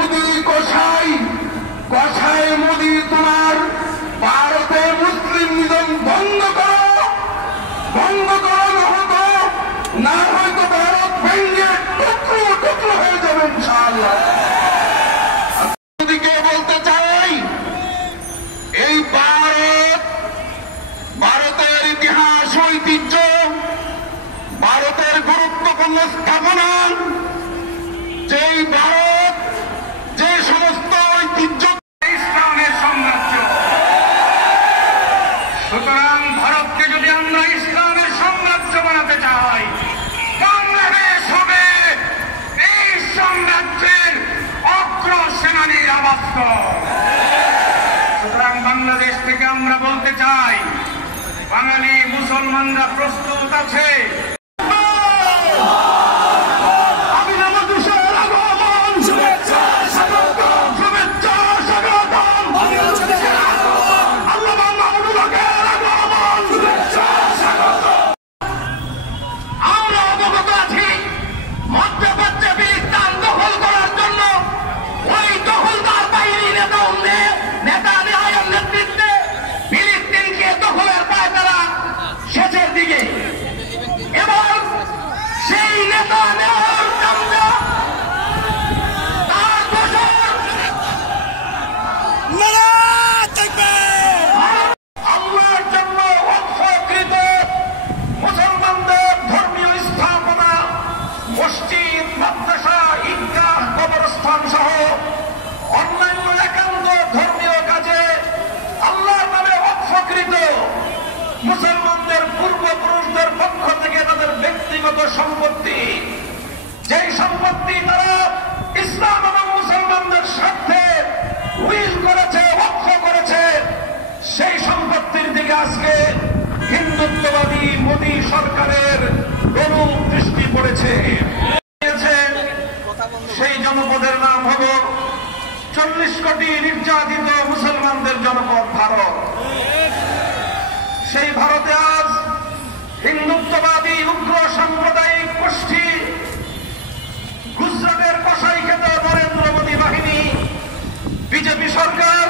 মোদি কসাই কসাই মোদি তোমার ভারতে মুসলিম নিধন বন্ধ করো না হতো না হয়তো ভারত ভেঙে টুকরো টুকরো হয়ে যাবে ইনশাআল্লাহ। মোদিকে বলতে চাই এই ভারতের ইতিহাস ঐতিহ্য ভারতের গুরুত্বপূর্ণ স্থাপনা যেই ভারত যে সমস্ত ঐতিহ্য ইসলামের সাম্রাজ্য, সুতরাং ভারতকে যদি আমরা ইসলামের সাম্রাজ্য বানাতে চাই বাংলাদেশ হবে এই সাম্রাজ্যের অগ্রসেনানীর আবাসস্থল। সুতরাং বাংলাদেশ থেকে আমরা বলতে চাই বাঙালি মুসলমানরা প্রস্তুত আছে। মুসলমানদের পূর্বপুরুষদের পক্ষ থেকে তাদের ব্যক্তিগত সম্পত্তি, যেই সম্পত্তি তারা ইসলাম এবং মুসলমানদের স্বার্থে উইল করেছে, ওয়াকফ করেছে, সেই সম্পত্তির দিকে আজকে হিন্দুত্ববাদী মোদী সরকারের করুণ দৃষ্টি পড়েছে। সেই জনপদের নাম হল 40 কোটি নির্যাতিত মুসলমানদের জনপদ ভারত। সেই ভারতে আজ হিন্দুত্ববাদী উগ্র সাম্প্রদায়িক গোষ্ঠী, গুজরাটের কসাইখ্যাত নরেন্দ্র মোদী বাহিনী, বিজেপি সরকার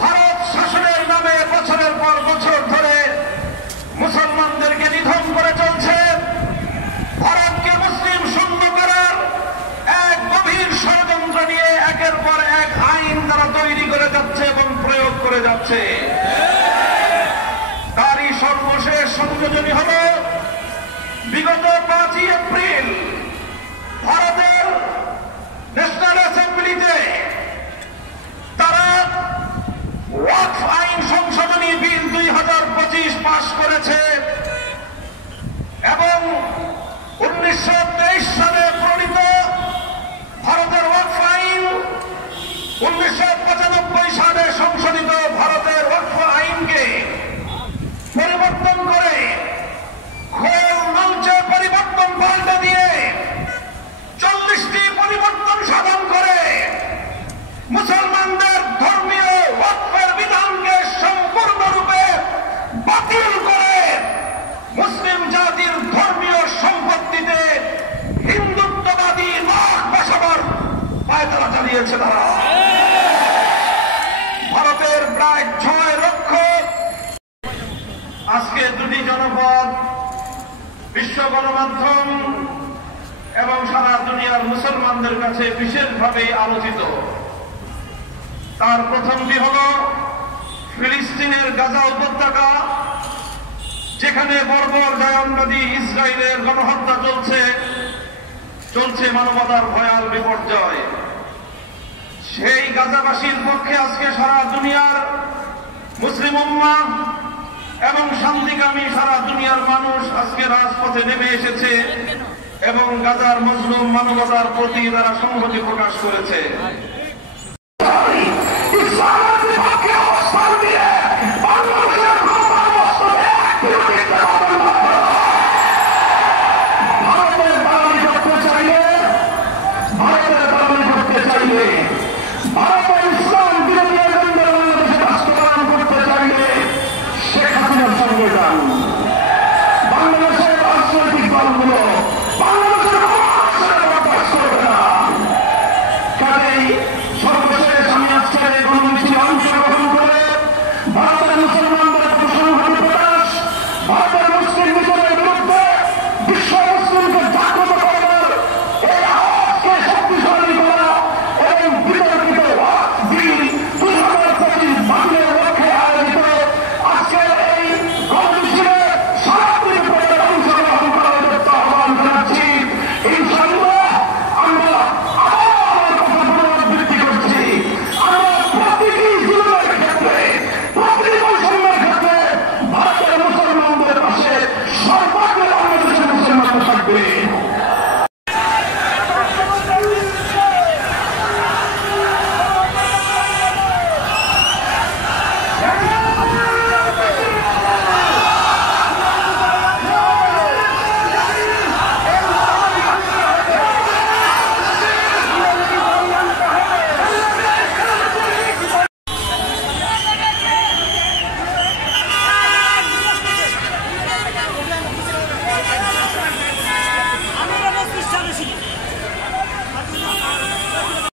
ভারত শাসনের নামে বছরের পর বছর ধরে মুসলমানদেরকে নিধন করে চলছে। ভারতকে মুসলিম শূন্য করার এক গভীর ষড়যন্ত্র নিয়ে একের পর এক আইন তারা তৈরি করে যাচ্ছে এবং প্রয়োগ করে যাচ্ছে। তারই সর্বশেষ সংযোজনী হল বিগত 5ই এপ্রিল ভারতের ন্যাশনাল অ্যাসেম্বলিতে তারা ওয়াকফ আইন সংশোধনী বিল 2025 পাস করেছে এবং 1923 সালে প্রণীত ভারতের ওয়াকফ আইন 1995 সালে সংশোধিত ভারতের ওয়াকফ আইনকে পরিবর্তন করে খোল মঞ্চে পরিবর্তন পাল্টে দিয়ে 40টি পরিবর্তন সাধন করে মুসলমানদের ধর্মীয় ওয়াকফের বিধানকে সম্পূর্ণরূপে বাতিল করে মুসলিম জাতির ধর্মীয় সম্পত্তিতে হিন্দুত্ববাদী লাখ বসাবার পায়তারা চালিয়েছে তারা। ভারতের প্রায় 6 লক্ষ আজকে দুটি জনপদ বিশ্ব গণমাধ্যম এবং সারা দুনিয়ার মুসলমানদের কাছে বিশেষভাবে আলোচিত। তার প্রথমটি হল ফিলিস্তিনের গাজা উপত্যকা, যেখানে বর্বর জায়নবাদী ইসরায়েলের গণহত্যা চলছে মানবতার ভয়াল বিপর্যয়। সেই গাজাবাসীর পক্ষে আজকে সারা দুনিয়ার মুসলিম উম্মাহ এবং শান্তিকামী সারা দুনিয়ার মানুষ আজকে রাজপথে নেমে এসেছে এবং গাজার মজলুম মানবতার প্রতি তারা সংহতি প্রকাশ করেছে। ভারতের ইসলাম বিরোধী এজেন্ডা বাংলাদেশে বাস্তবায়ন করতে চাইলে শেখ হাসিনার সঙ্গে যান। বাংলাদেশের রাজনৈতিক দলগুলো